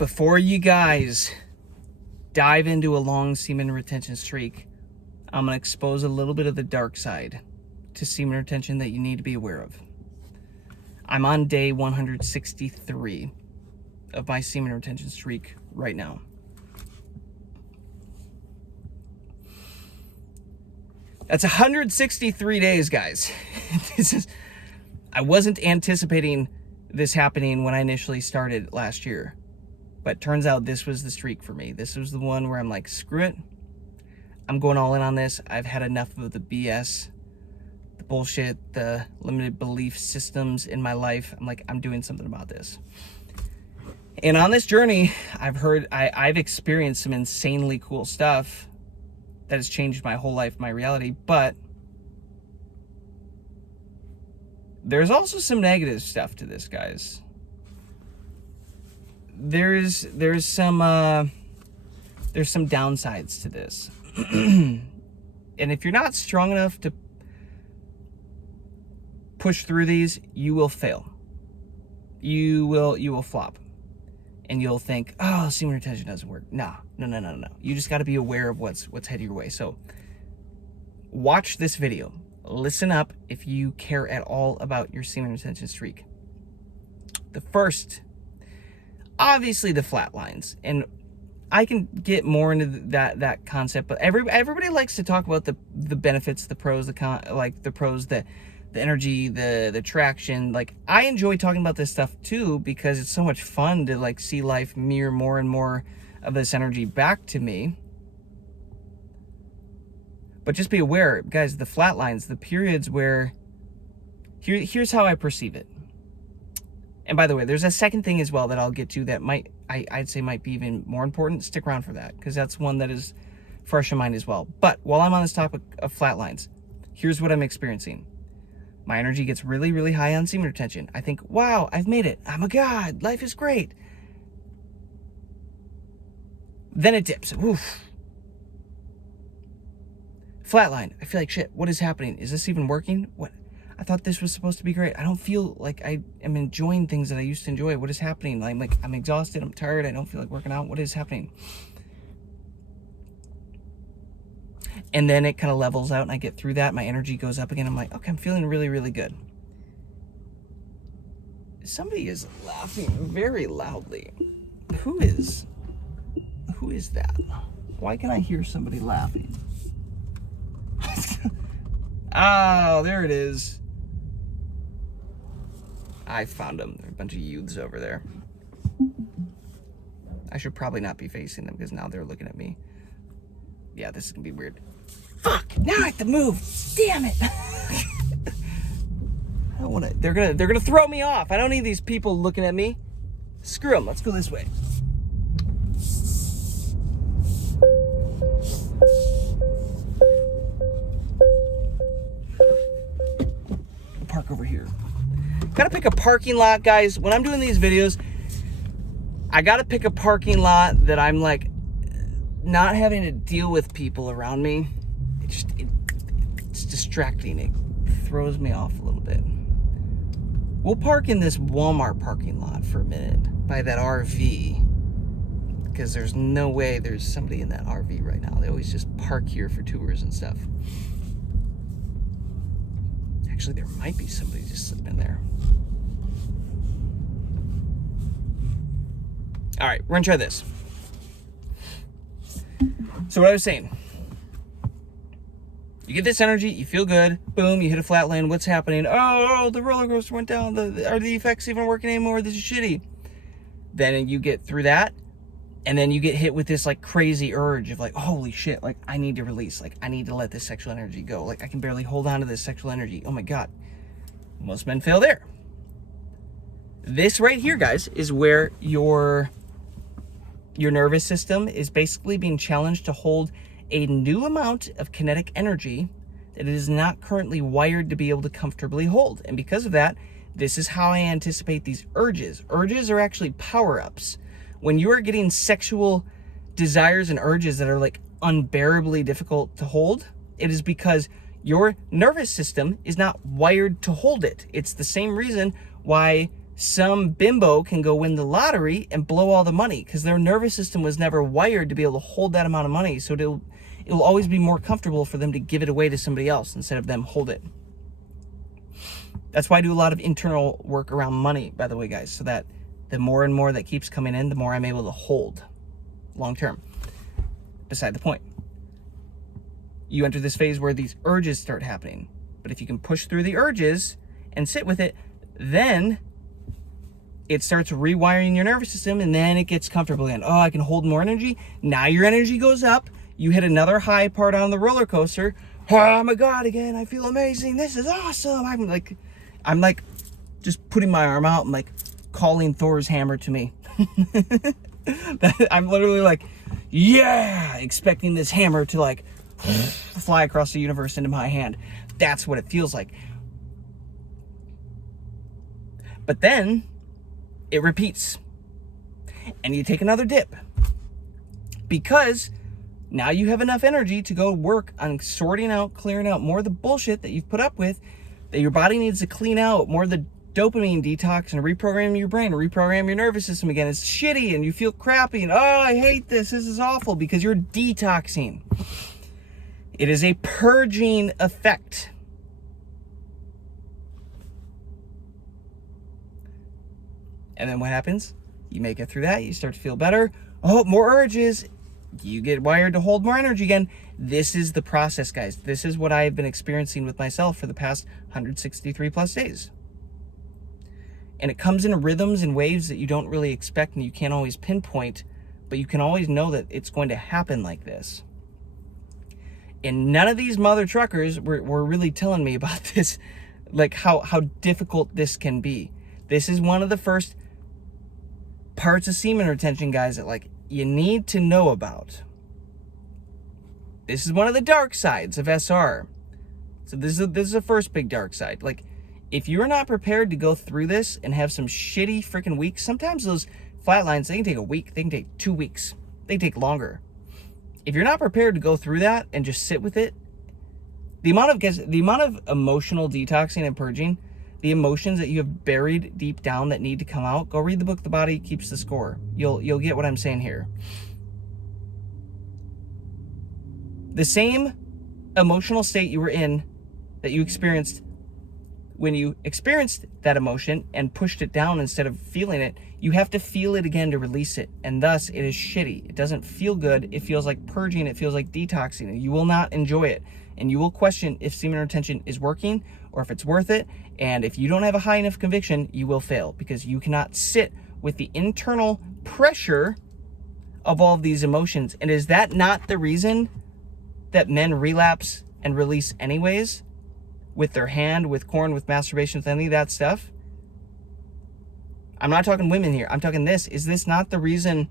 Before you guys dive into a long semen retention streak, I'm going to expose a little bit of the dark side to semen retention that you need to be aware of. I'm on day 163 of my semen retention streak right now. That's 163 days, guys. I wasn't anticipating this happening when I initially started last year. But turns out this was the streak for me. This was the one where I'm like, screw it. I'm going all in on this. I've had enough of the BS, the bullshit, the limited belief systems in my life. I'm like, I'm doing something about this. And on this journey, I've experienced some insanely cool stuff that has changed my whole life, my reality. But there's also some negative stuff to this, guys. There's some downsides to this. And if you're not strong enough to push through these, you will fail. You will flop. And you'll think, oh, semen retention doesn't work. No. You just got to be aware of what's headed your way. So watch this video. Listen up if you care at all about your semen retention streak. The first, obviously, the flat lines. And I can get more into that concept, but everybody likes to talk about the benefits, the pros, the energy, the traction. Like, I enjoy talking about this stuff too, because it's so much fun to like see life mirror more and more of this energy back to me. But just be aware, guys, the flat lines, the periods where here's how I perceive it. And by the way, there's a second thing as well that I'll get to that I'd say might be even more important. Stick around for that, because that's one that is fresh in mind as well. But while I'm on this topic of flat lines, here's what I'm experiencing. My energy gets really, really high on semen retention. I think, wow, I've made it. I'm a god. Life is great. Then it dips. Oof. Flatline. I feel like shit. What is happening? Is this even working? What? I thought this was supposed to be great. I don't feel like I am enjoying things that I used to enjoy. What is happening? I'm exhausted. I'm tired. I don't feel like working out. What is happening? And then it kind of levels out and I get through that. My energy goes up again. I'm like, okay, I'm feeling really, really good. Somebody is laughing very loudly. Who is that? Why can I hear somebody laughing? Oh, there it is. I found them. There are a bunch of youths over there. I should probably not be facing them because now they're looking at me. Yeah, this is gonna be weird. Fuck! Now I have to move. Damn it! I don't want to. They're gonna throw me off. I don't need these people looking at me. Screw them. Let's go this way. Park over here. Gotta pick a parking lot, guys. When I'm doing these videos, I gotta pick a parking lot that I'm like not having to deal with people around me. It's distracting. It throws me off a little bit. We'll park in this Walmart parking lot for a minute by that RV, because there's no way there's somebody in that RV right now. They always just park here for tours and stuff. Actually, there might be somebody just sitting in there. All right, we're gonna try this. So what I was saying, you get this energy, you feel good, boom, you hit a flat line. What's happening? Oh, the roller coaster went down. Are the effects even working anymore? This is shitty. Then you get through that, and then you get hit with this like crazy urge of like, holy shit, like I need to release, like I need to let this sexual energy go. Like I can barely hold on to this sexual energy. Oh my God. Most men fail there. This right here, guys, is where your nervous system is basically being challenged to hold a new amount of kinetic energy that it is not currently wired to be able to comfortably hold. And because of that, this is how I anticipate these urges. Urges are actually power-ups. When you are getting sexual desires and urges that are like unbearably difficult to hold, it is because your nervous system is not wired to hold it. It's the same reason why some bimbo can go win the lottery and blow all the money because their nervous system was never wired to be able to hold that amount of money. So it'll always be more comfortable for them to give it away to somebody else instead of them hold it. That's why I do a lot of internal work around money, by the way, guys, so that the more and more that keeps coming in, the more I'm able to hold long term. Beside the point. You enter this phase where these urges start happening. But if you can push through the urges and sit with it, then it starts rewiring your nervous system, and then it gets comfortable again. Oh, I can hold more energy. Now your energy goes up. You hit another high part on the roller coaster. Oh my God, again, I feel amazing. This is awesome. I'm like just putting my arm out and like calling Thor's hammer to me. I'm literally like, yeah, expecting this hammer to like fly across the universe into my hand. That's what it feels like. But then it repeats and you take another dip because now you have enough energy to go work on sorting out, clearing out more of the bullshit that you've put up with, that your body needs to clean out, more of the dopamine detox and reprogram your brain, reprogram your nervous system again. It's shitty and you feel crappy and, oh, I hate this. This is awful because you're detoxing. It is a purging effect. And then what happens? You make it through that. You start to feel better. Oh, more urges. You get wired to hold more energy again. This is the process, guys. This is what I've been experiencing with myself for the past 163 plus days. And it comes in rhythms and waves that you don't really expect and you can't always pinpoint, but you can always know that it's going to happen like this. And none of these mother truckers were really telling me about this, like how difficult this can be. This is one of the first parts of semen retention, guys, that like you need to know about. This is one of the dark sides of SR. So this is the first big dark side. Like, if you're not prepared to go through this and have some shitty freaking weeks, sometimes those flatlines, they can take a week, they can take 2 weeks, they take longer. If you're not prepared to go through that and just sit with it, the amount of emotional detoxing and purging, the emotions that you have buried deep down that need to come out, go read the book The Body Keeps the Score. You'll get what I'm saying here. The same emotional state you were in that you experienced when you experienced that emotion and pushed it down instead of feeling it, you have to feel it again to release it. And thus, it is shitty. It doesn't feel good. It feels like purging. It feels like detoxing. You will not enjoy it. And you will question if semen retention is working or if it's worth it. And if you don't have a high enough conviction, you will fail because you cannot sit with the internal pressure of all of these emotions. And is that not the reason that men relapse and release anyways? With their hand, with corn, with masturbation, with any of that stuff? I'm not talking women here. I'm talking this. Is this not the reason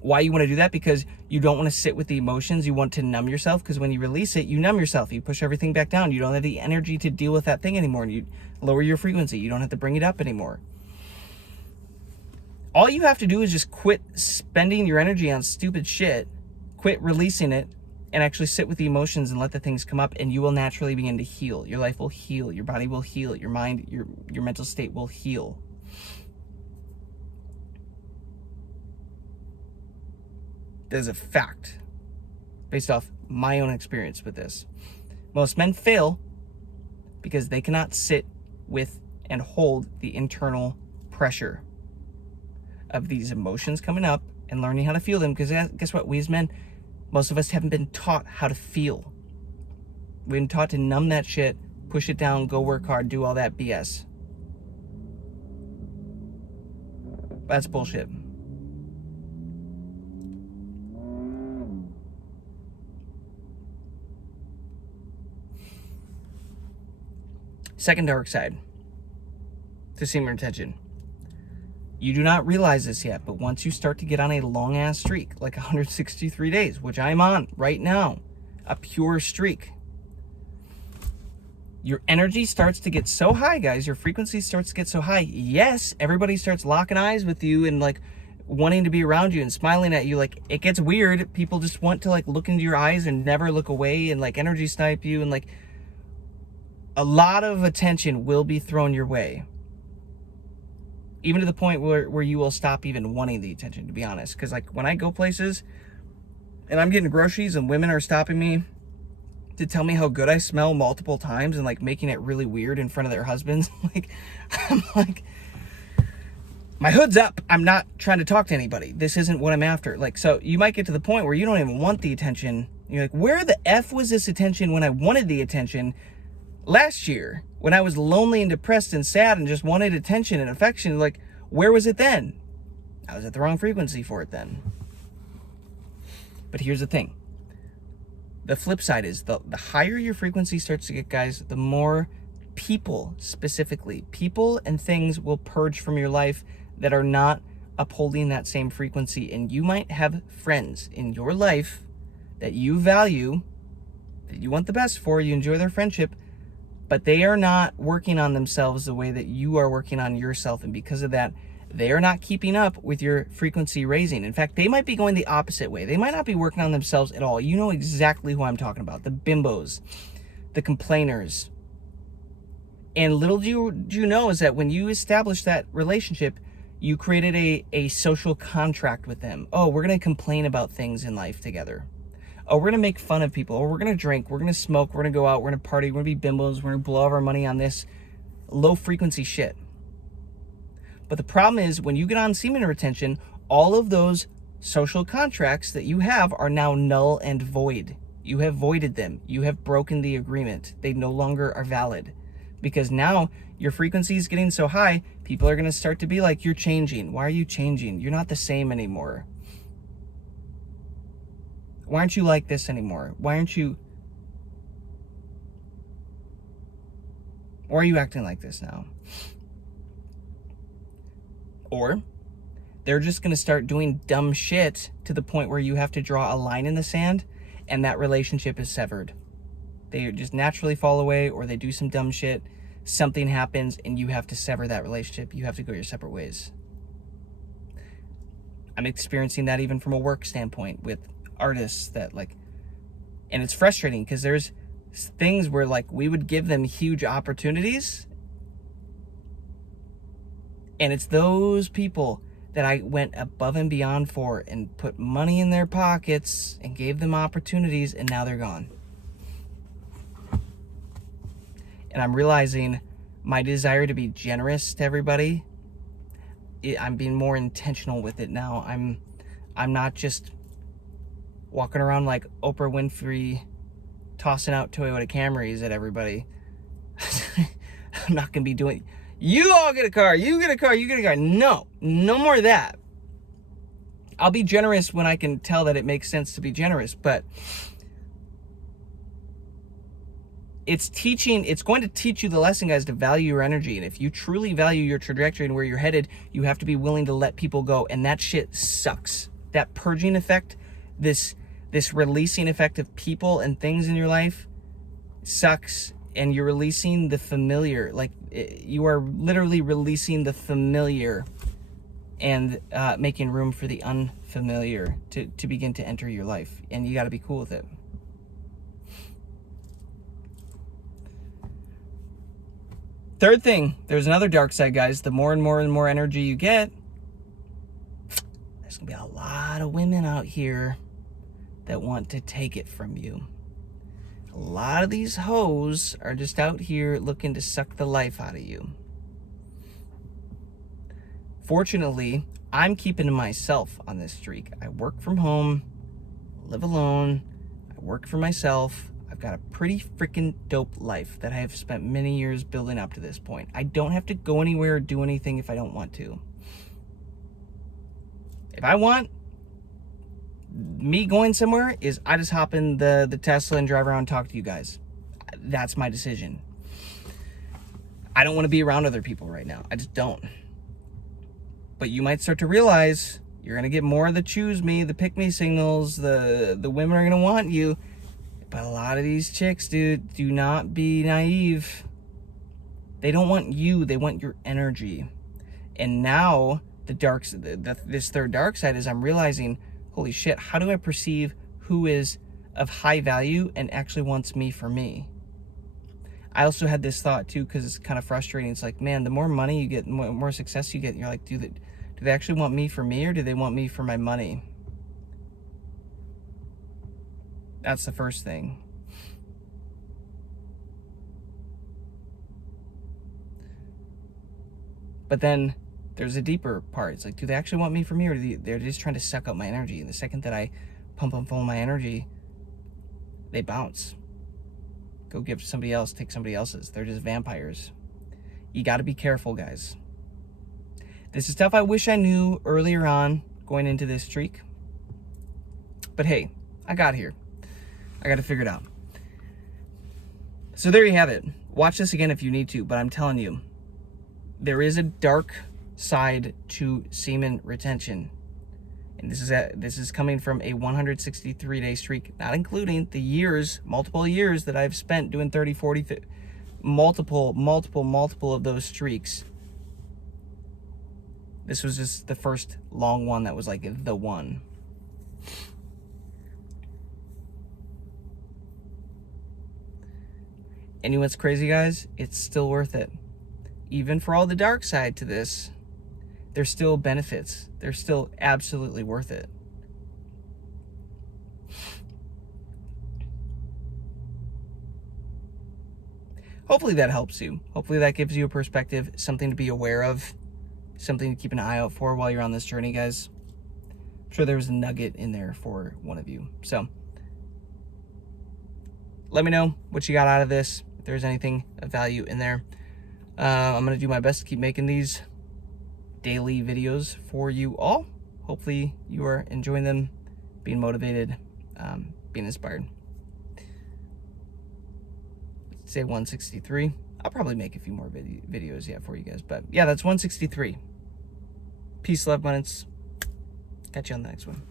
why you want to do that? Because you don't want to sit with the emotions. You want to numb yourself. Because when you release it, you numb yourself. You push everything back down. You don't have the energy to deal with that thing anymore. And you lower your frequency. You don't have to bring it up anymore. All you have to do is just quit spending your energy on stupid shit. Quit releasing it. And actually sit with the emotions and let the things come up, and you will naturally begin to heal. Your life will heal. Your body will heal. Your mind, your mental state will heal. That is a fact based off my own experience with this. Most men fail because they cannot sit with and hold the internal pressure of these emotions coming up and learning how to feel them. Because guess what? We as men, most of us haven't been taught how to feel. We've been taught to numb that shit, push it down, go work hard, do all that BS. That's bullshit. Second dark side to semen retention. You do not realize this yet, but once you start to get on a long-ass streak, like 163 days, which I'm on right now, a pure streak, your energy starts to get so high, guys. Your frequency starts to get so high. Yes, everybody starts locking eyes with you and like wanting to be around you and smiling at you. Like, it gets weird. People just want to like look into your eyes and never look away and like energy snipe you, and like a lot of attention will be thrown your way. even to the point where you will stop even wanting the attention, to be honest. Because like when I go places and I'm getting groceries and women are stopping me to tell me how good I smell multiple times and like making it really weird in front of their husbands, like I'm like, my hood's up. I'm not trying to talk to anybody. This isn't what I'm after. Like, so you might get to the point where you don't even want the attention. You're like, where the F was this attention when I wanted the attention last year? When I was lonely and depressed and sad and just wanted attention and affection, like, where was it then? I was at the wrong frequency for it then. But here's the thing. The flip side is the higher your frequency starts to get, guys, the more people, specifically, people and things will purge from your life that are not upholding that same frequency. And you might have friends in your life that you value, that you want the best for, you enjoy their friendship, but they are not working on themselves the way that you are working on yourself. And because of that, they are not keeping up with your frequency raising. In fact, they might be going the opposite way. They might not be working on themselves at all. You know exactly who I'm talking about. The bimbos, the complainers. And little do you know is that when you establish that relationship, you created a social contract with them. Oh, we're going to complain about things in life together. Oh, we're going to make fun of people. Or we're going to drink. We're going to smoke. We're going to go out. We're going to party. We're going to be bimbos. We're going to blow all of our money on this low frequency shit. But the problem is when you get on semen retention, all of those social contracts that you have are now null and void. You have voided them. You have broken the agreement. They no longer are valid. Because now your frequency is getting so high, people are going to start to be like, you're changing. Why are you changing? You're not the same anymore. Why aren't you like this anymore? Why are you acting like this now? Or they're just going to start doing dumb shit to the point where you have to draw a line in the sand and that relationship is severed. They just naturally fall away, or they do some dumb shit, something happens, and you have to sever that relationship. You have to go your separate ways. I'm experiencing that even from a work standpoint with artists that like, and it's frustrating because there's things where like we would give them huge opportunities, and it's those people that I went above and beyond for and put money in their pockets and gave them opportunities, and now they're gone. And I'm realizing my desire to be generous to everybody, I'm being more intentional with it now. I'm not just walking around like Oprah Winfrey tossing out Toyota Camrys at everybody. I'm not going to be doing, you all get a car, you get a car, you get a car. No more of that. I'll be generous when I can tell that it makes sense to be generous, but it's going to teach you the lesson, guys, to value your energy. And if you truly value your trajectory and where you're headed, you have to be willing to let people go. And that shit sucks. That purging effect, this releasing effect of people and things in your life sucks. And you're releasing the familiar. Like, you are literally releasing the familiar and making room for the unfamiliar to begin to enter your life. And you got to be cool with it. Third thing, there's another dark side, guys. The more and more energy you get, there's going to be a lot of women out here that want to take it from you. A lot of these hoes are just out here looking to suck the life out of you. Fortunately, I'm keeping to myself on this streak. I work from home, live alone, I work for myself. I've got a pretty freaking dope life that I have spent many years building up to this point. I don't have to go anywhere or do anything if I don't want to. If I want, me going somewhere is I just hop in the Tesla and drive around and talk to you guys. That's my decision. I don't want to be around other people right now. I just don't. But you might start to realize you're going to get more of the choose me, the pick me signals, the women are going to want you. But a lot of these chicks, dude, do not be naive. They don't want you. They want your energy. And now this third dark side is I'm realizing, holy shit, how do I perceive who is of high value and actually wants me for me? I also had this thought too, because it's kind of frustrating. It's like, man, the more money you get, the more success you get, and you're like, do they actually want me for me, or do they want me for my money? That's the first thing. But then there's a deeper part. It's like, do they actually want me for me, or they're just trying to suck up my energy? And the second that I pump full of my energy, they bounce. Go give to somebody else, take somebody else's. They're just vampires. You got to be careful, guys. This is stuff I wish I knew earlier on going into this streak. But hey, I got here. I got to figure it out. So there you have it. Watch this again if you need to, but I'm telling you, there is a dark side to semen retention. And this is coming from a 163-day streak, not including the years, multiple years that I've spent doing 30, 40, 50, multiple of those streaks. This was just the first long one that was like the one. And you know what's crazy, guys? It's still worth it. Even for all the dark side to this, there's still benefits. They're still absolutely worth it. Hopefully that helps you. Hopefully that gives you a perspective, something to be aware of, something to keep an eye out for while you're on this journey, guys. I'm sure there was a nugget in there for one of you. So let me know what you got out of this, if there's anything of value in there. I'm going to do my best to keep making these daily videos for you all. Hopefully you are enjoying them, being motivated, being inspired. Let's say 163. I'll probably make a few more videos for you guys, but yeah, that's 163. Peace, love, abundance. Catch you on the next one.